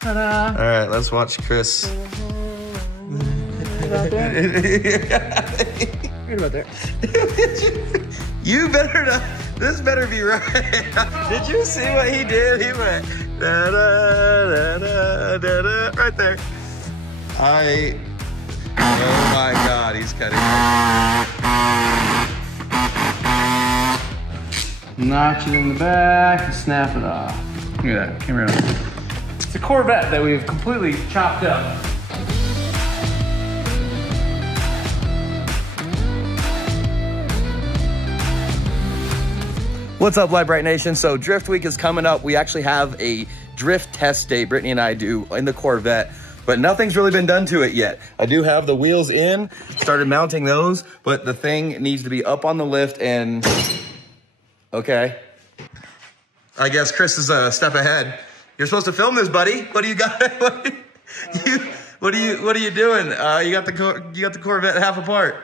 Ta-da. All right, let's watch Chris. Right about there. You better not, this better be right. Did you see what he did? He went da da da da da da right there. Oh my God, he's cutting. Notch it in the back and snap it off. Look at that, camera on. It's a Corvette that we've completely chopped up. What's up, Lite Brite Nation? So Drift Week is coming up. We actually have a drift test day, Brittany and I do, in the Corvette, but nothing's really been done to it yet. I do have the wheels in, started mounting those, but the thing needs to be up on the lift and, okay. I guess Chris is a step ahead. You're supposed to film this, buddy. What do you got? What are you doing? You got the Corvette half apart.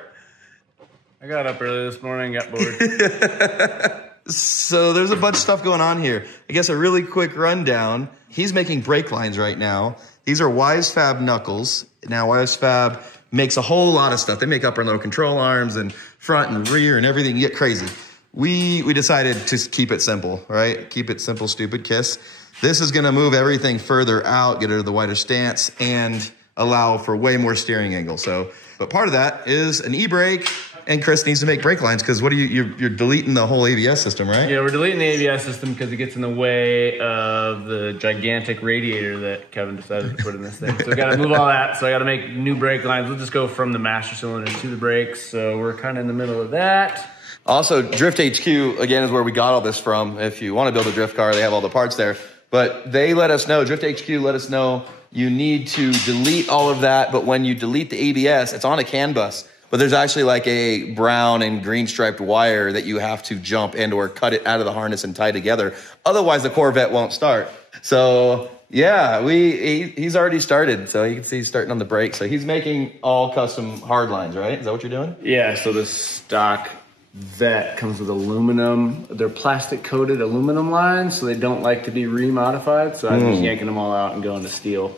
I got up early this morning, got bored. So there's a bunch of stuff going on here. I guess a really quick rundown. He's making brake lines right now. These are WiseFab knuckles. Now WiseFab makes a whole lot of stuff. They make upper and lower control arms and front and rear and everything. You get crazy. We decided to keep it simple, right? Keep it simple, stupid kiss. This is gonna move everything further out, get rid of the wider stance, and allow for way more steering angle. So, but part of that is an e-brake. And Chris needs to make brake lines because what are you're deleting the whole ABS system, right? Yeah, we're deleting the ABS system because it gets in the way of the gigantic radiator that Kevin decided to put in this thing. So we got to move all that. So I got to make new brake lines. We'll just go from the master cylinder to the brakes. So we're kind of in the middle of that. Also, Drift HQ, again, is where we got all this from. If you want to build a drift car, they have all the parts there. But they let us know, Drift HQ let us know, you need to delete all of that. But when you delete the ABS, it's on a CAN bus. But there's actually like a brown and green striped wire that you have to jump and or cut it out of the harness and tie together. Otherwise, the Corvette won't start. So yeah, he's already started. So you can see he's starting on the brake. So he's making all custom hard lines, right? Is that what you're doing? Yeah, so the stock Vette comes with aluminum. They're plastic coated aluminum lines, so they don't like to be remodified. So I'm just yanking them all out and going to steel,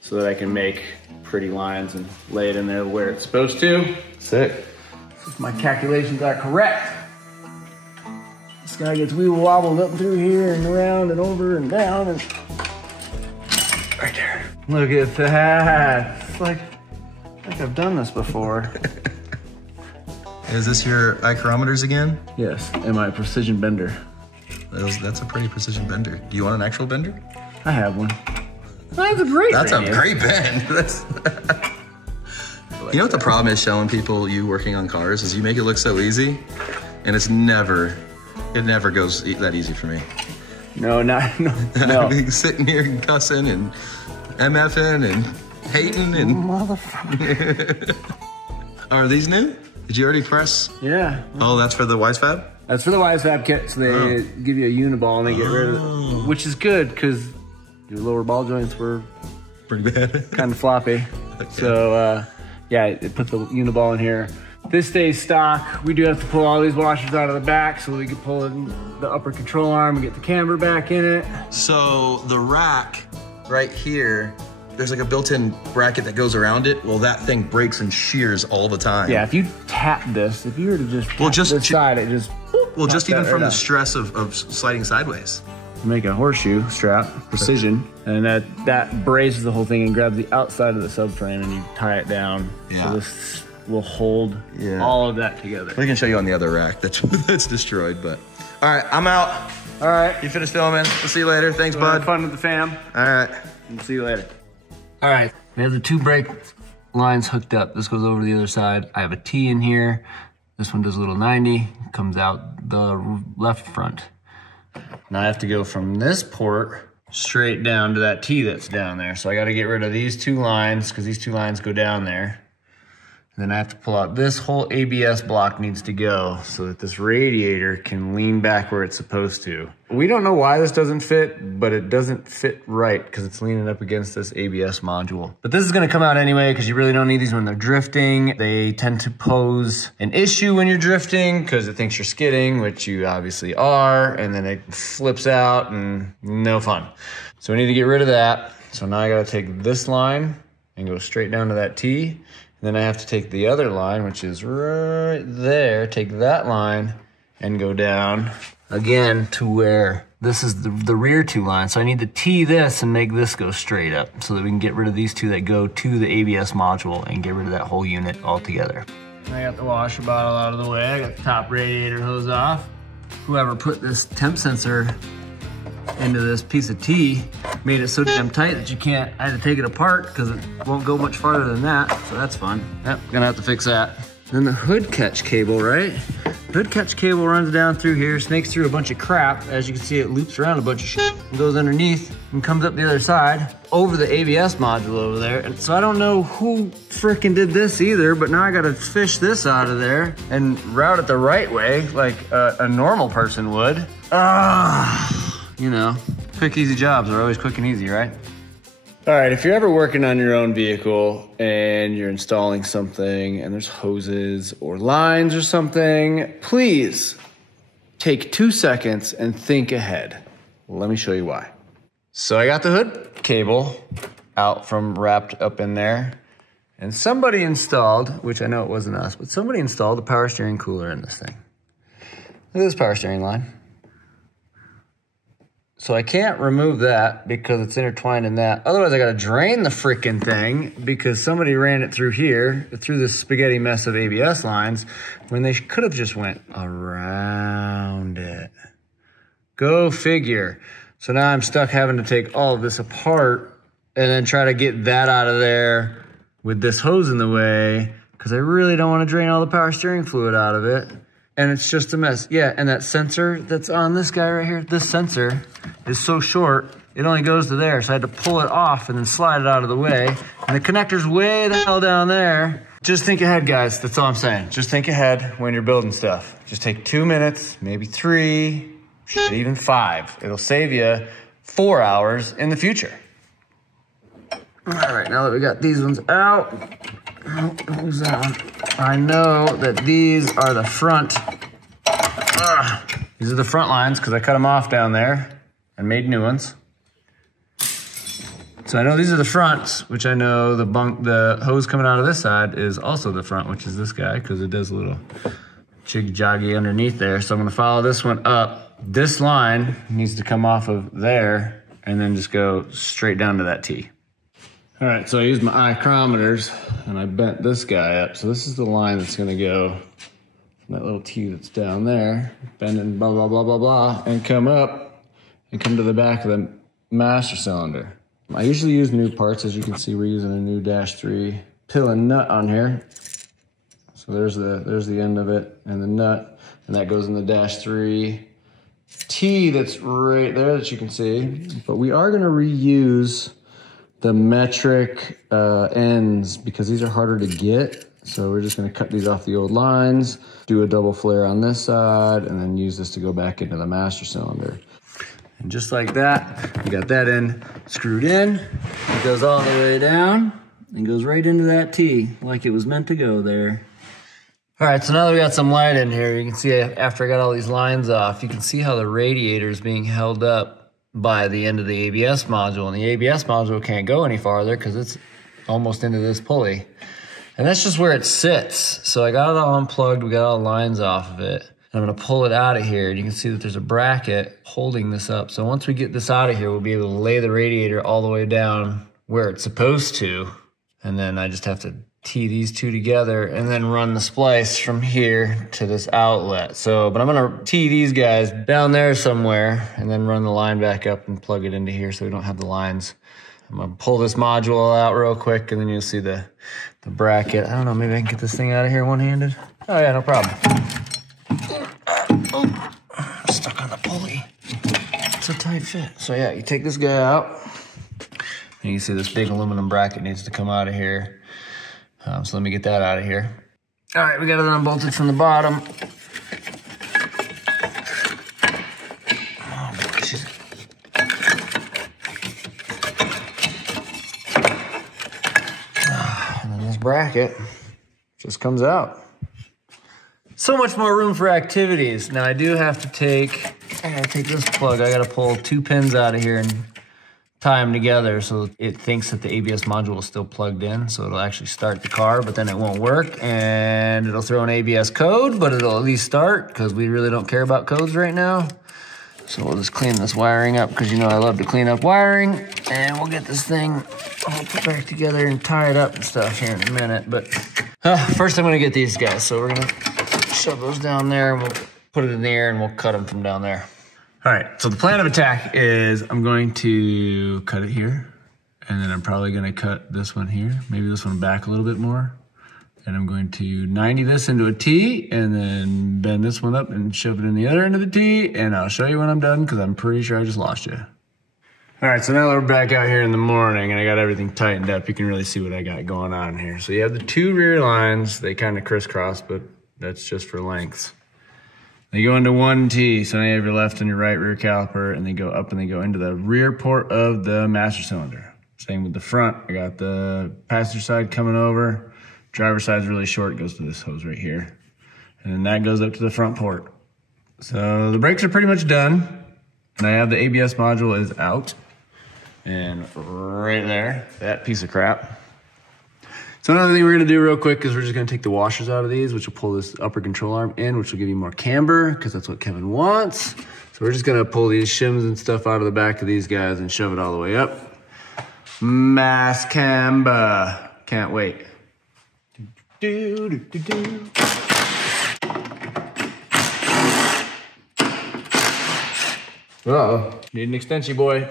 so that I can make pretty lines and lay it in there where it's supposed to. Sick. If my calculations are correct, this guy gets wheel wobbled up through here and around and over and down and right there. Look at that. It's like I've done this before. Is this your ichrometers again? Yes, and my precision bender. That's a pretty precision bender. Do you want an actual bender? I have one. That's a great That's bend. a great bend. You know what the problem is showing people you working on cars is you make it look so easy, and it never goes that easy for me. No. I mean, sitting here and cussing and MFing and hating and... Motherfucker. Are these new? Did you already press? Yeah. Oh, that's for the WiseFab? That's for the WiseFab kit, so they give you a uniball and they get rid of it, which is good because your lower ball joints were pretty bad, kind of floppy. Okay. So yeah, it put the uniball in here. This stays stock. We do have to pull all these washers out of the back so we can pull in the upper control arm and get the camber back in it. So the rack right here, there's like a built-in bracket that goes around it. Well, that thing breaks and shears all the time. Yeah, if you tap this, if you were to just tap this side, it just... Well, just even from the stress of sliding sideways. Make a horseshoe strap, precision, and that braces the whole thing and grabs the outside of the subframe and you tie it down. Yeah. So this will hold all of that together. We can show you on the other rack that's destroyed, but. All right, I'm out. All right. You finished filming. We'll see you later. Thanks, bud. Have fun with the fam. All right. We'll see you later. All right, we have the two brake lines hooked up. This goes over to the other side. I have a T in here. This one does a little 90, comes out the left front. Now I have to go from this port straight down to that T that's down there. So I gotta get rid of these two lines because these two lines go down there. And then I have to pull out this whole ABS block needs to go so that this radiator can lean back where it's supposed to. We don't know why this doesn't fit, but it doesn't fit right because it's leaning up against this ABS module. But this is gonna come out anyway because you really don't need these when they're drifting. They tend to pose an issue when you're drifting because it thinks you're skidding, which you obviously are, and then it flips out and no fun. So we need to get rid of that. So now I gotta take this line and go straight down to that T. And then I have to take the other line, which is right there, take that line and go down again to where this is the rear two lines. So I need to T this and make this go straight up so that we can get rid of these two that go to the ABS module and get rid of that whole unit altogether. I got the washer bottle out of the way. I got the top radiator hose off. Whoever put this temp sensor into this piece of T made it so damn tight that you can't, I had to take it apart because it won't go much farther than that, so that's fun. Yep, gonna have to fix that. Then the hood catch cable, right? Hood catch cable runs down through here, snakes through a bunch of crap. As you can see, it loops around a bunch of shit and goes underneath and comes up the other side over the ABS module over there. And so I don't know who frickin' did this either, but now I gotta fish this out of there and route it the right way like a normal person would. You know, quick, easy jobs are always quick and easy, right? All right, if you're ever working on your own vehicle and you're installing something and there's hoses or lines or something, please take 2 seconds and think ahead. Let me show you why. So I got the hood cable out from wrapped up in there, and somebody installed, which I know it wasn't us, but somebody installed a power steering cooler in this thing. Look at this power steering line. So I can't remove that because it's intertwined in that. Otherwise, I gotta drain the freaking thing because somebody ran it through here, through this spaghetti mess of ABS lines, when they could have just went around it. Go figure. So now I'm stuck having to take all of this apart and then try to get that out of there with this hose in the way because I really don't want to drain all the power steering fluid out of it. And it's just a mess. Yeah, and that sensor that's on this guy right here, this sensor is so short, it only goes to there. So I had to pull it off and then slide it out of the way. And the connector's way the hell down there. Just think ahead, guys. That's all I'm saying. Just think ahead when you're building stuff. Just take 2 minutes, maybe 3, even 5. It'll save you 4 hours in the future. All right, now that we got these ones out, who's that one? I know that these are the front. These are the front lines because I cut them off down there and made new ones. So I know these are the fronts, which I know the hose coming out of this side is also the front, which is this guy because it does a little jig-joggy underneath there. So I'm gonna follow this one up. This line needs to come off of there and then just go straight down to that T. All right, so I used my micrometers and I bent this guy up. So this is the line that's gonna go from that little T that's down there, bend and blah, blah, blah, blah, blah, and come up and come to the back of the master cylinder. I usually use new parts. As you can see, we're using a new -3 pill and nut on here. So there's the end of it and the nut, and that goes in the -3 T that's right there that you can see. But we are gonna reuse the metric ends because these are harder to get. So we're just gonna cut these off the old lines, do a double flare on this side, and then use this to go back into the master cylinder. And just like that, we got that end screwed in. It goes all the way down and goes right into that T like it was meant to go there. All right, so now that we got some light in here, you can see after I got all these lines off, you can see how the radiator is being held up by the end of the ABS module, and the ABS module can't go any farther because it's almost into this pulley. And that's just where it sits. So I got it all unplugged, we got all the lines off of it. And I'm gonna pull it out of here, and you can see that there's a bracket holding this up. So once we get this out of here, we'll be able to lay the radiator all the way down where it's supposed to. And then I just have to T these two together and then run the splice from here to this outlet. So, but I'm gonna T these guys down there somewhere and then run the line back up and plug it into here so we don't have the lines. I'm gonna pull this module out real quick and then you'll see the bracket. I don't know, maybe I can get this thing out of here one-handed. Oh yeah, no problem. I'm stuck on the pulley. It's a tight fit. So yeah, you take this guy out and you can see this big aluminum bracket needs to come out of here. So let me get that out of here. All right, we got it unbolted from the bottom. Oh boy, she's... And then this bracket just comes out. So much more room for activities. Now I do have to I gotta take this plug. I gotta pull 2 pins out of here and tie them together so it thinks that the ABS module is still plugged in, so it'll actually start the car, but then it won't work, and it'll throw an ABS code, but it'll at least start, because we really don't care about codes right now. So we'll just clean this wiring up, because you know I love to clean up wiring, and we'll get this thing all put back together and tie it up and stuff here in a minute. But first I'm gonna get these guys, so we're gonna shove those down there, and we'll put it in the air, and we'll cut them from down there. All right, so the plan of attack is I'm going to cut it here, and then I'm probably gonna cut this one here, maybe this one back a little bit more. And I'm going to 90 this into a T, and then bend this one up and shove it in the other end of the T, and I'll show you when I'm done, because I'm pretty sure I just lost you. All right, so now that we're back out here in the morning and I got everything tightened up, you can really see what I got going on here. So you have the two rear lines, they kind of crisscross, but that's just for lengths. They go into one T, so now you have your left and your right rear caliper, and they go up and they go into the rear port of the master cylinder. Same with the front. I got the passenger side coming over. Driver's side's really short, it goes to this hose right here. And then that goes up to the front port. So the brakes are pretty much done. And I have the ABS module is out. And right there, that piece of crap. So another thing we're gonna do real quick is we're just gonna take the washers out of these, which will pull this upper control arm in, which will give you more camber, because that's what Kevin wants. So we're just gonna pull these shims and stuff out of the back of these guys and shove it all the way up. Mass camber, can't wait. Do, do, do, do. Uh-oh, need an extension, boy.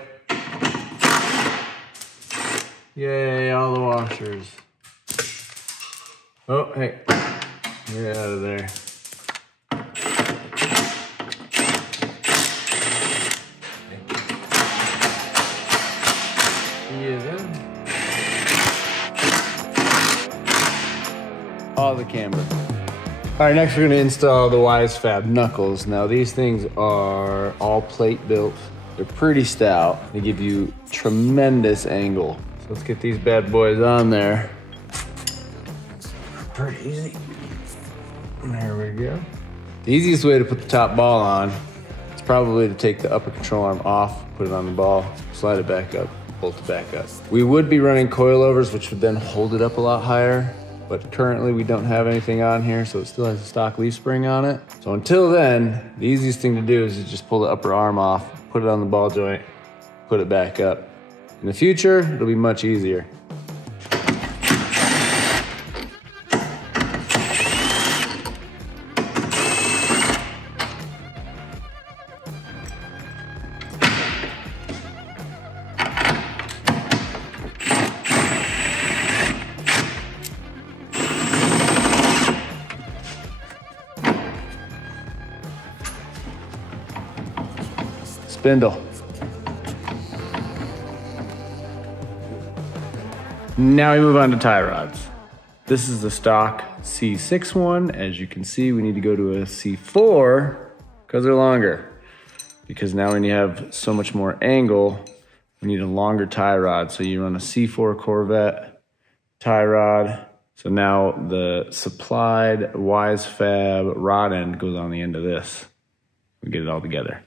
Yay, all the washers. Oh, hey, get out of there. He is in. All the camber. All right, next we're gonna install the WiseFab knuckles. Now these things are all plate built. They're pretty stout. They give you tremendous angle. So let's get these bad boys on there. Pretty easy. There we go. The easiest way to put the top ball on is probably to take the upper control arm off, put it on the ball, slide it back up, bolt it back up. We would be running coilovers, which would then hold it up a lot higher. But currently we don't have anything on here, so it still has a stock leaf spring on it. So until then, the easiest thing to do is just pull the upper arm off, put it on the ball joint, put it back up. In the future, it'll be much easier. Spindle. Now we move on to tie rods. This is the stock C6 one. As you can see, we need to go to a C4 because they're longer. Because now when you have so much more angle, we need a longer tie rod. So you run a C4 Corvette tie rod. So now the supplied WiseFab rod end goes on the end of this. We get it all together.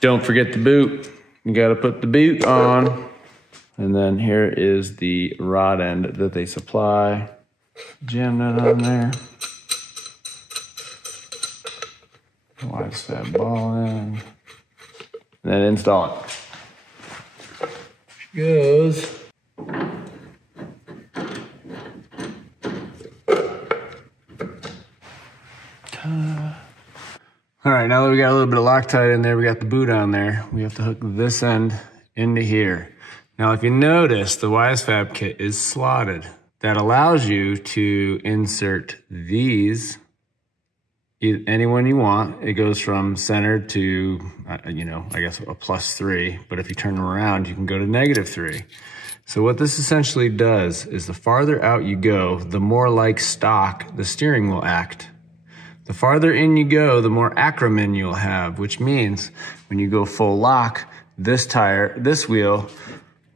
Don't forget the boot. You gotta put the boot on. And then here is the rod end that they supply. Jam that on there. WiseFab ball in. And then install it. Goes. All right, now that we got a little bit of Loctite in there, we got the boot on there, we have to hook this end into here. Now, if you notice, the WiseFab kit is slotted. That allows you to insert these any one you want. It goes from center to, you know, I guess a +3, but if you turn them around, you can go to -3. So what this essentially does is the farther out you go, the more like stock the steering will act. The farther in you go, the more acronym you'll have, which means when you go full lock, this wheel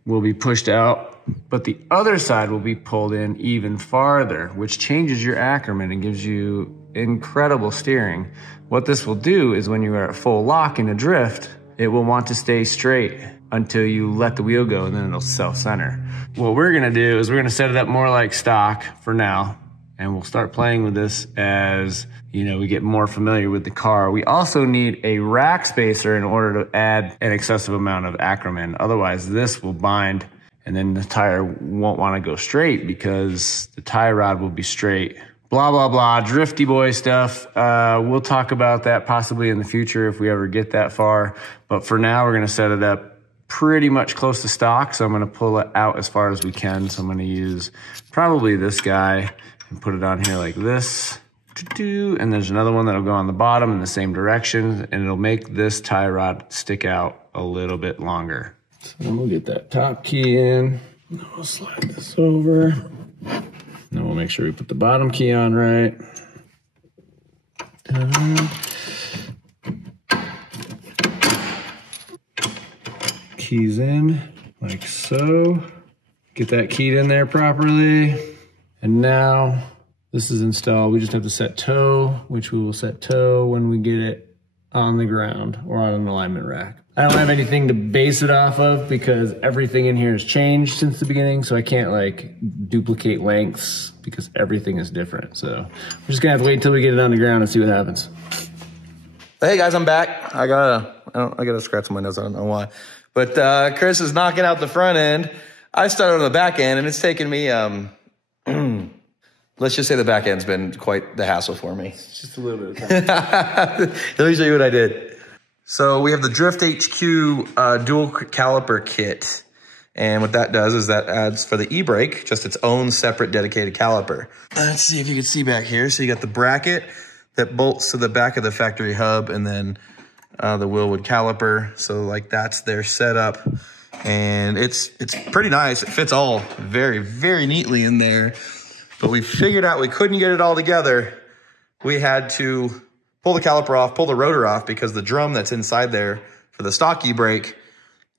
will be pushed out, but the other side will be pulled in even farther, which changes your acronym and gives you incredible steering. What this will do is when you are at full lock in a drift, it will want to stay straight until you let the wheel go, and then it'll self-center. What we're gonna do is we're gonna set it up more like stock for now, and we'll start playing with this as, you know, we get more familiar with the car. We also need a rack spacer in order to add an excessive amount of acromen. Otherwise, this will bind, and then the tire won't wanna go straight because the tie rod will be straight. Blah, blah, blah, drifty boy stuff. We'll talk about that possibly in the future if we ever get that far. But for now, we're gonna set it up pretty much close to stock. So I'm gonna pull it out as far as we can. So I'm gonna use probably this guy and put it on here like this. And there's another one that'll go on the bottom in the same direction, and it'll make this tie rod stick out a little bit longer. So then we'll get that top key in. We'll slide this over. Then we'll make sure we put the bottom key on right. Keys in, like so. Get that keyed in there properly. And now this is installed. We just have to set toe, which we will set toe when we get it on the ground or on an alignment rack. I don't have anything to base it off of because everything in here has changed since the beginning, so I can't like duplicate lengths because everything is different. So we're just gonna have to wait until we get it on the ground and see what happens. Hey guys, I'm back. I got a scratch on my nose, I don't know why. But Chris is knocking out the front end. I started on the back end, and it's taken me, let's just say the back end's been quite the hassle for me. It's just a little bit of time. Let me show you what I did. So we have the Drift HQ dual caliper kit. And what that does is that adds for the e-brake, just its own separate dedicated caliper. Let's see if you can see back here. So you got the bracket that bolts to the back of the factory hub, and then the Wilwood caliper. So like that's their setup. And it's pretty nice. It fits all very, very neatly in there. But we figured out we couldn't get it all together. We had to pull the caliper off, pull the rotor off, because the drum that's inside there for the stock e-brake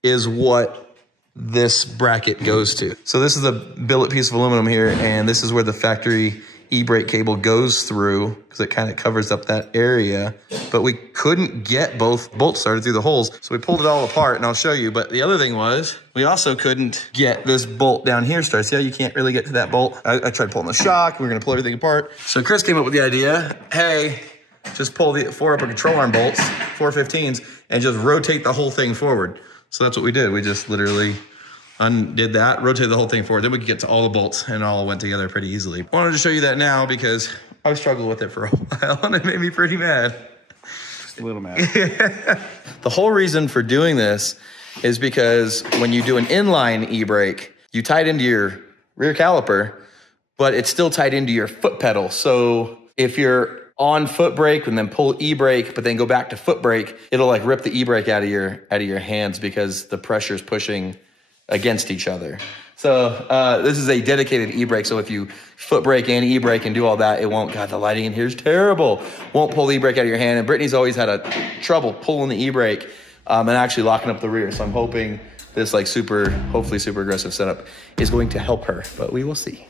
is what this bracket goes to. So this is a billet piece of aluminum here, and this is where the factory e-brake cable goes through, because it kind of covers up that area. But we couldn't get both bolts started through the holes, so we pulled it all apart, and I'll show you. But the other thing was, we also couldn't get this bolt down here started. See how you can't really get to that bolt? I tried pulling the shock. We were gonna pull everything apart. So Chris came up with the idea, hey, just pull the 4 upper control arm bolts, 415s, and just rotate the whole thing forward. So that's what we did. We just literally undid that, rotated the whole thing forward. Then we could get to all the bolts, and it all went together pretty easily. I wanted to show you that now because I struggled with it for a while, and it made me pretty mad. Just a little mad. The whole reason for doing this is because when you do an inline e-brake, you tie it into your rear caliper, but it's still tied into your foot pedal. So if you're on foot brake and then pull e-brake, but then go back to foot brake, it'll like rip the e-brake out of your hands because the pressure is pushing against each other. So this is a dedicated e-brake. So if you foot brake and e-brake and do all that, it won't, God, the lighting in here is terrible. Won't pull the e-brake out of your hand. And Brittany's always had trouble pulling the e-brake and actually locking up the rear. So I'm hoping this like hopefully super aggressive setup is going to help her, but we will see.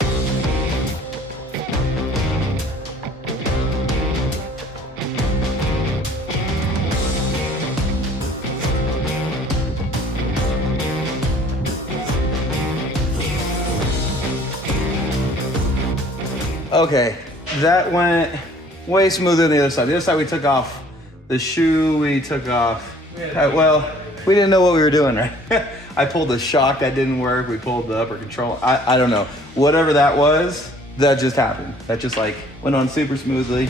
Okay, that went way smoother than the other side. The other side we took off the shoe, we took off, well, we didn't know what we were doing, right? I pulled the shock, that didn't work. We pulled the upper control, I don't know. Whatever that was, that just happened. That just like went on super smoothly.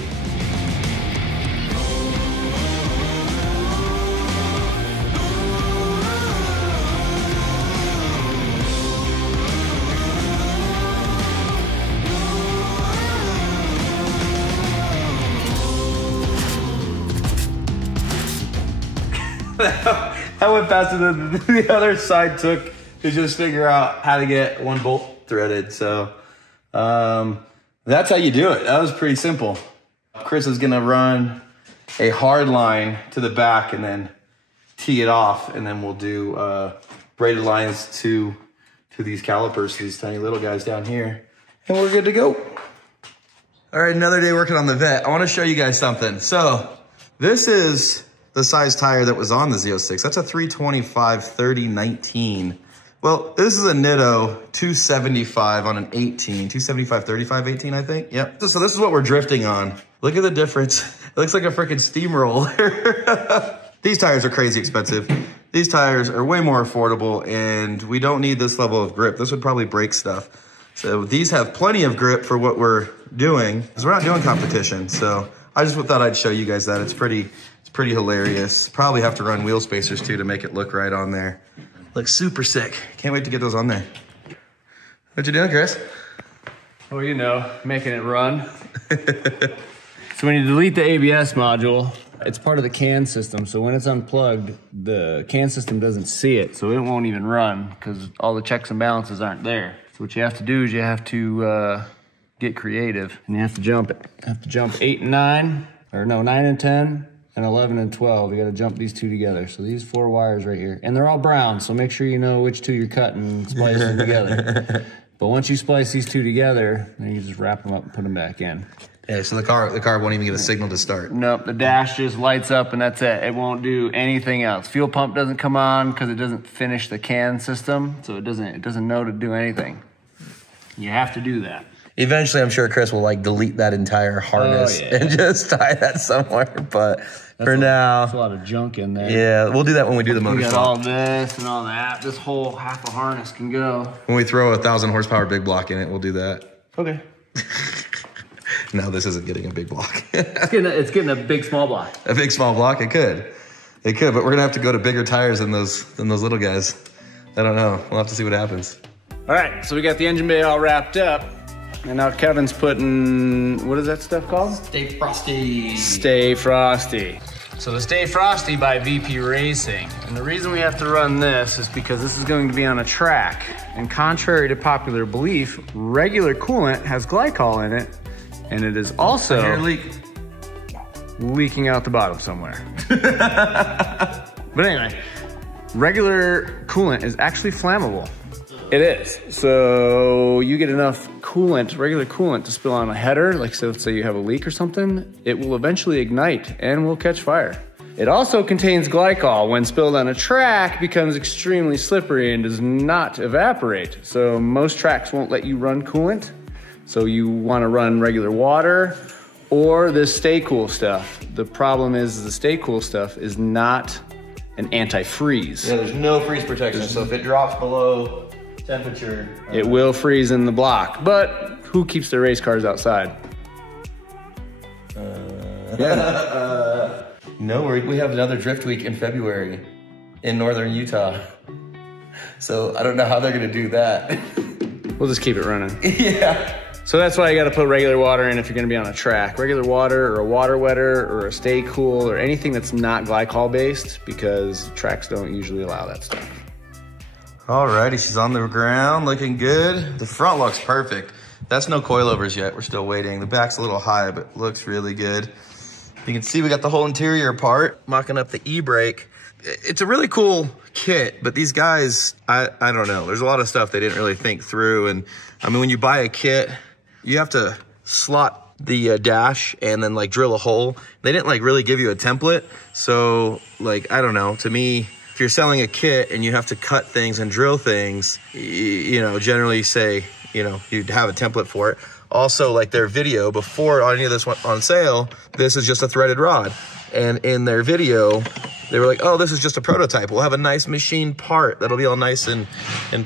That went faster than the other side took to just figure out how to get one bolt threaded. So that's how you do it. That was pretty simple. Chris is gonna run a hard line to the back and then tee it off, and then we'll do braided lines to these calipers, these tiny little guys down here, and we're good to go. All right, another day working on the Vette. I wanna show you guys something. So this is the size tire that was on the Z06. That's a 325/30/19. Well, this is a Nitto 275 on an 18, 275/35/18, I think. Yep. So this is what we're drifting on. Look at the difference. It looks like a freaking steamroller. These tires are crazy expensive. These tires are way more affordable, and we don't need this level of grip. This would probably break stuff. So these have plenty of grip for what we're doing, because we're not doing competition. So I just thought I'd show you guys that. It's pretty hilarious. Probably have to run wheel spacers too to make it look right on there. Looks super sick. Can't wait to get those on there. What you doing, Chris? Well, you know, making it run. So when you delete the ABS module, it's part of the CAN system. So when it's unplugged, the CAN system doesn't see it. So it won't even run because all the checks and balances aren't there. So what you have to do is you have to get creative, and you have to jump it. You have to jump 8 and 9, or no, 9 and 10, and 11 and 12. You gotta jump these two together. So these 4 wires right here, and they're all brown. So make sure you know which 2 you're cutting and splice them together. But once you splice these 2 together, then you just wrap them up and put them back in. Yeah, so the car won't even get a signal to start. Nope, the dash just lights up and that's it. It won't do anything else. Fuel pump doesn't come on because it doesn't finish the CAN system, so it doesn't know to do anything. You have to do that. Eventually, I'm sure Chris will like delete that entire harness and just tie that somewhere. But for now, there's a lot of junk in there. Yeah, we'll do that when we do the motor We got swap. all this and all that. This whole half a harness can go. When we throw a 1,000 horsepower big block in it, we'll do that. Okay. No, this isn't getting a big block. It's getting a big small block. A big small block? It could, but we're gonna have to go to bigger tires than those little guys. I don't know. We'll have to see what happens. All right, so we got the engine bay all wrapped up, and now Kevin's putting, what is that stuff called? Stay Frosty. Stay Frosty. So the Stay Frosty by VP Racing. And the reason we have to run this is because this is going to be on a track. And contrary to popular belief, regular coolant has glycol in it, and it is also leaking out the bottom somewhere. But anyway, regular coolant is actually flammable. It is. So you get enough coolant, regular coolant, to spill on a header, like so let's say you have a leak or something, it will eventually ignite and will catch fire. It also contains glycol. When spilled on a track, becomes extremely slippery and does not evaporate. So most tracks won't let you run coolant. So you want to run regular water or this Stay Cool stuff. The problem is the Stay Cool stuff is not an anti-freeze. Yeah, there's no freeze protection, so if it drops below temperature, it will freeze in the block, but who keeps their race cars outside? No, we have another drift week in February in northern Utah. So I don't know how they're gonna do that. We'll just keep it running. Yeah. So that's why you gotta put regular water in if you're gonna be on a track. Regular water or a water wetter or a Stay Cool or anything that's not glycol based, because tracks don't usually allow that stuff. Alrighty, she's on the ground, looking good. The front looks perfect. That's no coilovers yet, we're still waiting. The back's a little high, but looks really good. You can see we got the whole interior apart, mocking up the e-brake. It's a really cool kit, but these guys, I don't know. There's a lot of stuff they didn't really think through. And I mean, when you buy a kit, you have to slot the dash and then like drill a hole. They didn't like really give you a template. So like, I don't know, to me, if you're selling a kit and you have to cut things and drill things, you know, generally say, you know, you'd have a template for it. Also, like their video before any of this went on sale, this is just a threaded rod. And in their video, they were like, oh, this is just a prototype. We'll have a nice machine part that'll be all nice and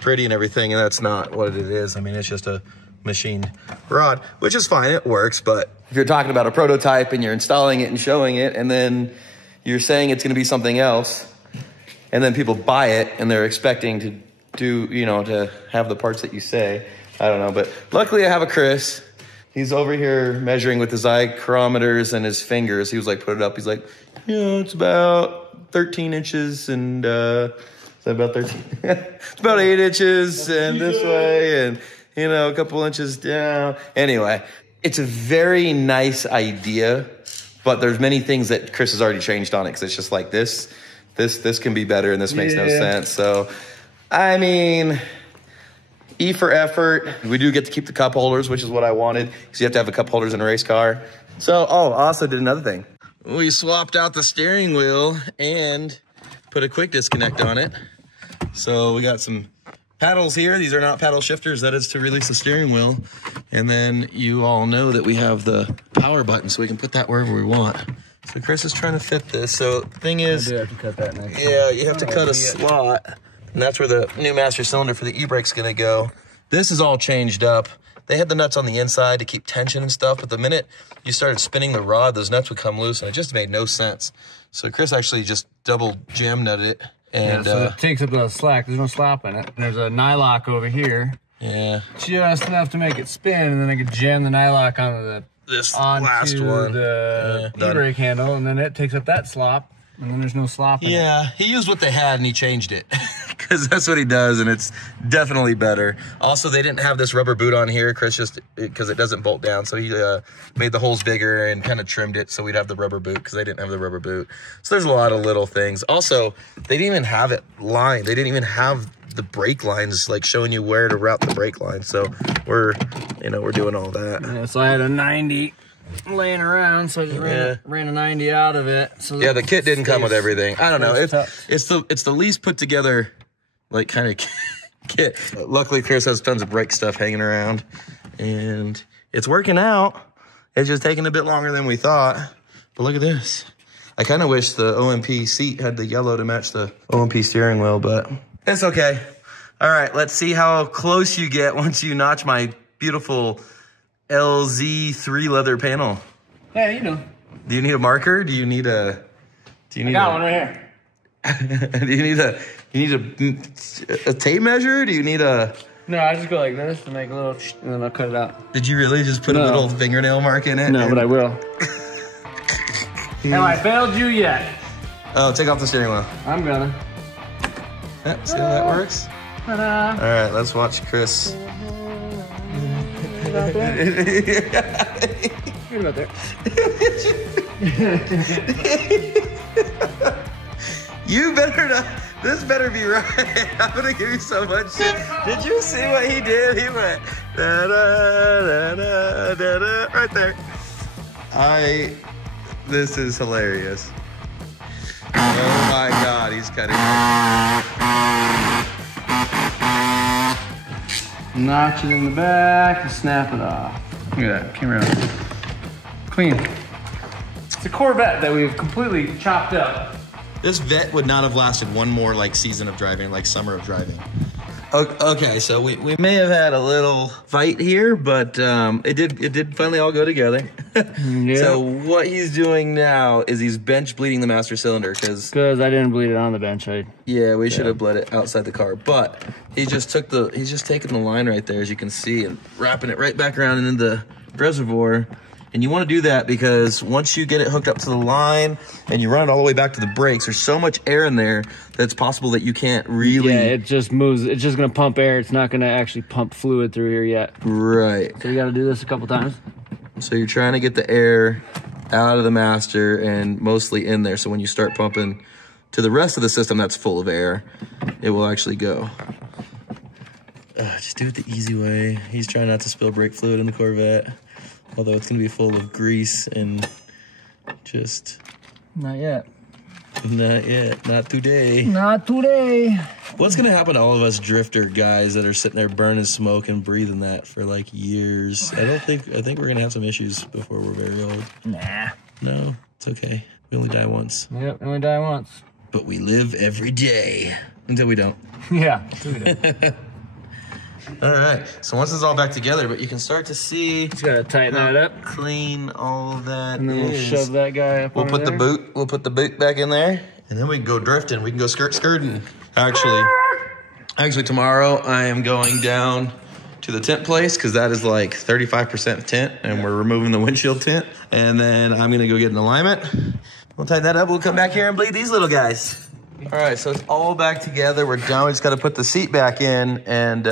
pretty and everything. And that's not what it is. I mean, it's just a machined rod, which is fine, it works. But if you're talking about a prototype and you're installing it and showing it, and then you're saying it's gonna be something else, and then people buy it and they're expecting to do, you know, to have the parts that you say, I don't know. But luckily I have a Chris. He's over here measuring with his micrometers and his fingers. He was like, put it up. He's like, yeah, it's about 13 inches and, is that about 13? It's about 8 inches and this way and, you know, a couple inches down. Anyway, it's a very nice idea, but there's many things that Chris has already changed on it, because it's just like this can be better and this makes no sense. So, I mean, E for effort. We do get to keep the cup holders, which is what I wanted, because you have to have the cup holders in a race car. So, oh, I also did another thing. we swapped out the steering wheel and put a quick disconnect on it. So we got some paddles here. These are not paddle shifters. That is to release the steering wheel. And then you all know that we have the power button, so we can put that wherever we want. So Chris is trying to fit this. So the thing is, I do have to cut that next. Yeah, you have to cut a slot, and that's where the new master cylinder for the e-brake's gonna go. This is all changed up. They had the nuts on the inside to keep tension and stuff, but the minute you started spinning the rod, those nuts would come loose, and it just made no sense. So Chris actually just double jam nutted it. And so it takes up the slack. There's no slop in it. And there's a nylock over here. Yeah. Just enough to make it spin, and then I could jam the nylock onto the e-brake handle, and then it takes up that slop, and then there's no slop in it. Yeah, he used what they had and he changed it. Because that's what he does, and it's definitely better. Also, they didn't have this rubber boot on here. Chris just, because it doesn't bolt down, so he made the holes bigger and kind of trimmed it so we'd have the rubber boot, because they didn't have the rubber boot. So there's a lot of little things. Also, they didn't even have it lined. They didn't even have the brake lines, like showing you where to route the brake line. So we're doing all that. Yeah, so I had a 90 laying around, so I just ran a 90 out of it. So yeah, the kit didn't come with everything. I don't know. It's the least put together, like, kind of kit. Luckily, Chris has tons of brake stuff hanging around, and it's working out. It's just taking a bit longer than we thought. But look at this. I kind of wish the OMP seat had the yellow to match the OMP steering wheel, but it's okay. All right, let's see how close you get once you notch my beautiful LZ3 leather panel. Yeah, you know. Do you need a marker? Do you need a? I got one right here. Do you need a tape measure? Do you need a? No, I just go like this to make a little, and then I'll cut it out. Did you really just put a little fingernail mark in it? No, but I will. Have I failed you yet? Oh, take off the steering wheel. I'm gonna. Yeah, see how that works? Ta-da. All right, let's watch Chris. Get about there. You better not. This better be right. I'm gonna give you so much shit. Did you see what he did? He went da da da da da da right there. This is hilarious. Oh my God, he's cutting. Notch it in the back and snap it off. Look at that, came around. Clean. It's a Corvette that we've completely chopped up. This Vette would not have lasted one more like season of driving, like summer of driving. Okay, so we may have had a little fight here, but it did finally all go together. Yeah. So what he's doing now is he's bench bleeding the master cylinder because I didn't bleed it on the bench. Yeah, we should have bled it outside the car, but he's just taking the line right there, as you can see, and wrapping it right back around into the reservoir. And you want to do that because once you get it hooked up to the line and you run it all the way back to the brakes, there's so much air in there that it's possible that you can't really... Yeah, it just moves. It's just going to pump air. It's not going to actually pump fluid through here yet. Right. So you got to do this a couple times. So you're trying to get the air out of the master and mostly in there. So when you start pumping to the rest of the system that's full of air, it will actually go. Just do it the easy way. He's trying not to spill brake fluid in the Corvette. Although it's going to be full of grease and just... Not yet. Not yet. Not today. Not today. What's going to happen to all of us drifter guys that are sitting there burning smoke and breathing that for like years? I think we're going to have some issues before we're very old. Nah. No, it's okay. We only die once. Yep, only die once. But we live every day. Until we don't. Yeah. All right, so once it's all back together, but you can start to see. Just gotta tighten that up. Clean all of that. And then we'll shove that guy up. We'll put the boot. We'll put the boot back in there, and then we can go drifting. We can go skirting. Actually, tomorrow I am going down to the tent place because that is like 35% tent, and we're removing the windshield tent. And then I'm gonna go get an alignment. We'll tighten that up. We'll come back here and bleed these little guys. All right, so it's all back together. We're done. We just got to put the seat back in, and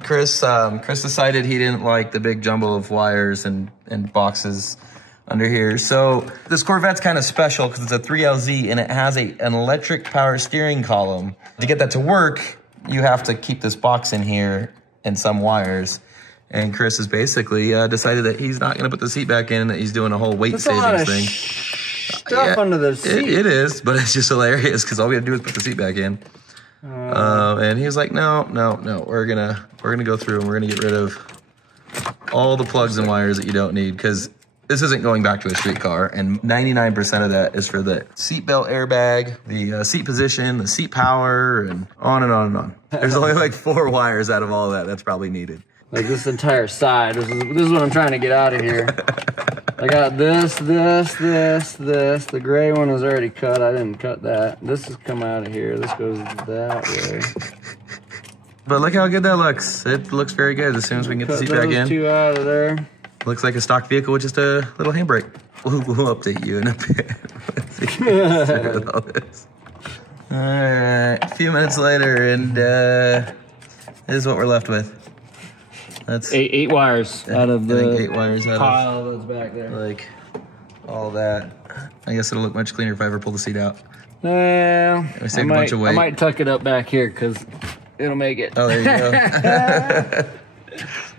Chris decided he didn't like the big jumble of wires and boxes under here. So this Corvette's kind of special because it's a 3LZ and it has an electric power steering column. To get that to work, you have to keep this box in here and some wires. And Chris has basically decided that he's not going to put the seat back in, that he's doing a whole weight savings thing. stuff under the seat. It is, but it's just hilarious because all we have to do is put the seat back in. And he was like, no, we're gonna go through and we're gonna get rid of all the plugs and wires that you don't need because this isn't going back to a street car, and 99% of that is for the seatbelt airbag, the seat position, the seat power, and on and on and on. There's only like 4 wires out of all of that that's probably needed. Like this entire side. This is what I'm trying to get out of here. I got this. The gray one was already cut. I didn't cut that. This has come out of here. This goes that way. But look how good that looks. It looks very good as soon as we can get the seat back in. 2 out of there. Looks like a stock vehicle with just a little handbrake. We'll update you in a bit. With all this. All right, a few minutes later, and this is what we're left with. That's 8 wires out of the 8 wires out pile that's back there. Like all that. I guess it'll look much cleaner if I ever pull the seat out. Well, We save a bunch of weight. I might tuck it up back here because it'll make it. Oh, there you go.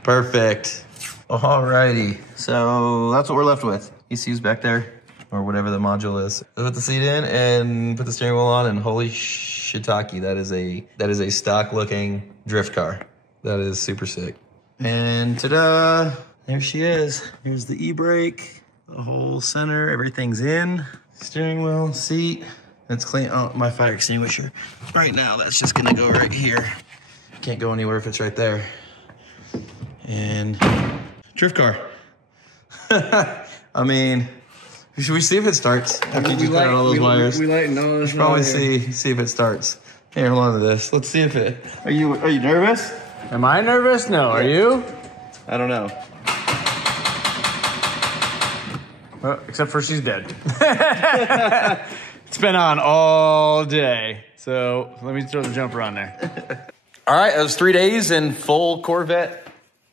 Perfect. Alrighty, so that's what we're left with. ECU's back there, or whatever the module is. Put the seat in and put the steering wheel on, and holy shiitake, that is a stock looking drift car. That is super sick. And ta-da, there she is. Here's the e-brake, the whole center, everything's in. Steering wheel, seat, it's clean. Oh, my fire extinguisher. Right now, that's just gonna go right here. Can't go anywhere if it's right there. And drift car. I mean, should we see if it starts after you just cut out all those wires? We lighten those. Should probably see if it starts. Here, hold on to this. Let's see if it. Are you nervous? Am I nervous? No. Are you? I don't know. Well, except for she's dead. It's been on all day. So let me throw the jumper on there. All right, it was 3 days and full Corvette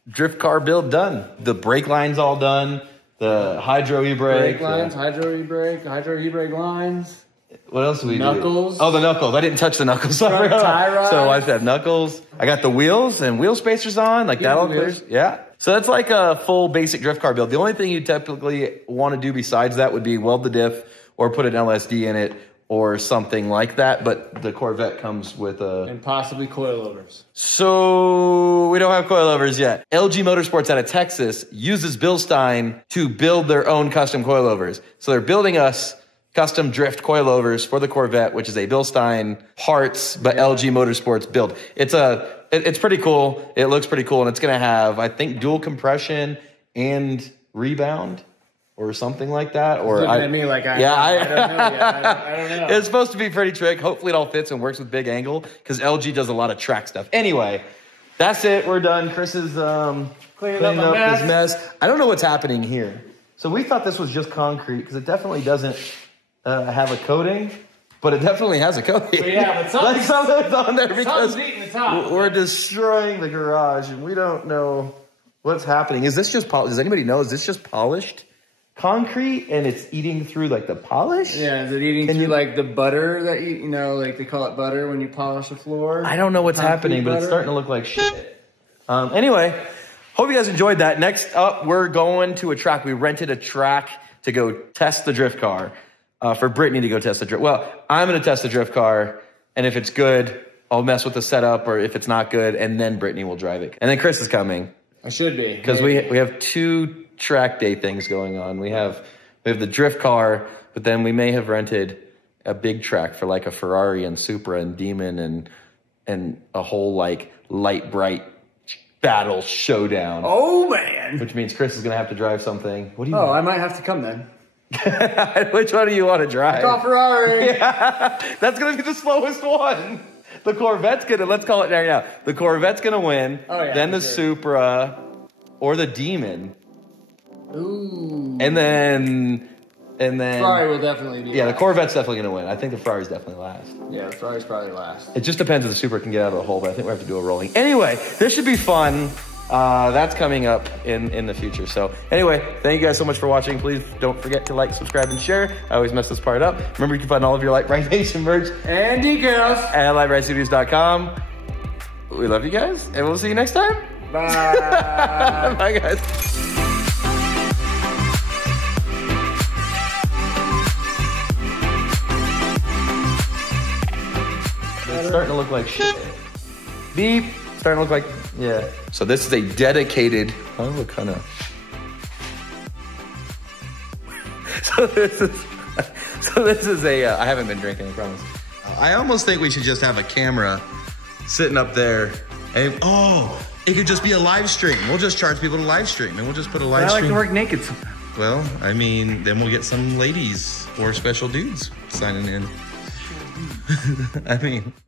drift car build done. The brake line's all done. The hydro e-brake. Brake lines, hydro e-brake lines. What else do we do? Knuckles. Oh, the knuckles. I didn't touch the knuckles. Front tie rods. So I just have knuckles. I got the wheels and wheel spacers on. Like that all clears. Yeah. So that's like a full basic drift car build. The only thing you typically want to do besides that would be weld the diff or put an LSD in it or something like that. But the Corvette comes with a... And possibly coilovers. So we don't have coilovers yet. LG Motorsports out of Texas uses Bilstein to build their own custom coilovers. So they're building us custom drift coilovers for the Corvette, which is a Bilstein parts, but LG Motorsports build. It's pretty cool. It looks pretty cool, and it's gonna have, I think, dual compression and rebound or something like that. Or looking at me like I don't know yet. I don't know. It's supposed to be pretty trick. Hopefully it all fits and works with big angle because LG does a lot of track stuff. Anyway, that's it. We're done. Chris is cleaning up his mess. I don't know what's happening here. So we thought this was just concrete because it definitely doesn't have a coating, but it definitely has a coating. But yeah, but something's on there because eating the top. We're destroying the garage and we don't know what's happening. Is this just polished? Does anybody know? Is this just polished concrete and it's eating through like the polish? Yeah, is it eating through like the butter that you know, like they call it butter when you polish the floor? I don't know what's happening, but it's starting to look like shit. Anyway, hope you guys enjoyed that. Next up, we're going to a track. We rented a track to go test the drift car. For Brittany to go test the drift. Well, I'm going to test the drift car, and if it's good, I'll mess with the setup, or if it's not good, and then Brittany will drive it. And then Chris is coming. I should be. Because we have 2 track day things going on. We have the drift car, but then we may have rented a big track for like a Ferrari and Supra and Demon and a whole like light bright battle showdown. Oh, man. Which means Chris is going to have to drive something. What do you mean? I might have to come then. Which one do you want to drive? Call Ferrari. Yeah, that's going to be the slowest one. The Corvette's going to, let's call it right now. The Corvette's going to win. Oh, yeah, then the Supra or the Demon. Ooh. And then Ferrari will definitely be last. The Corvette's definitely going to win. I think the Ferrari's definitely last. Yeah, the Ferrari's probably last. It just depends if the Supra can get out of the hole, but I think we have to do a rolling. Anyway, this should be fun. That's coming up in the future. So anyway, thank you guys so much for watching. Please don't forget to like, subscribe, and share. I always mess this part up. Remember, you can find all of your Lite Brite Nation merch and decals at LiteBriteStudios.com. We love you guys, and we'll see you next time. Bye. Bye, guys. starting to look like shit. Beep. Starting to look like, yeah. So this is a dedicated, oh, what kind of. So this is a, I haven't been drinking, I promise. I almost think we should just have a camera sitting up there. And, oh, it could just be a live stream. We'll just charge people to live stream, and we'll just put a live stream. I like to work naked sometimes. Well, I mean, then we'll get some ladies or special dudes signing in. I mean.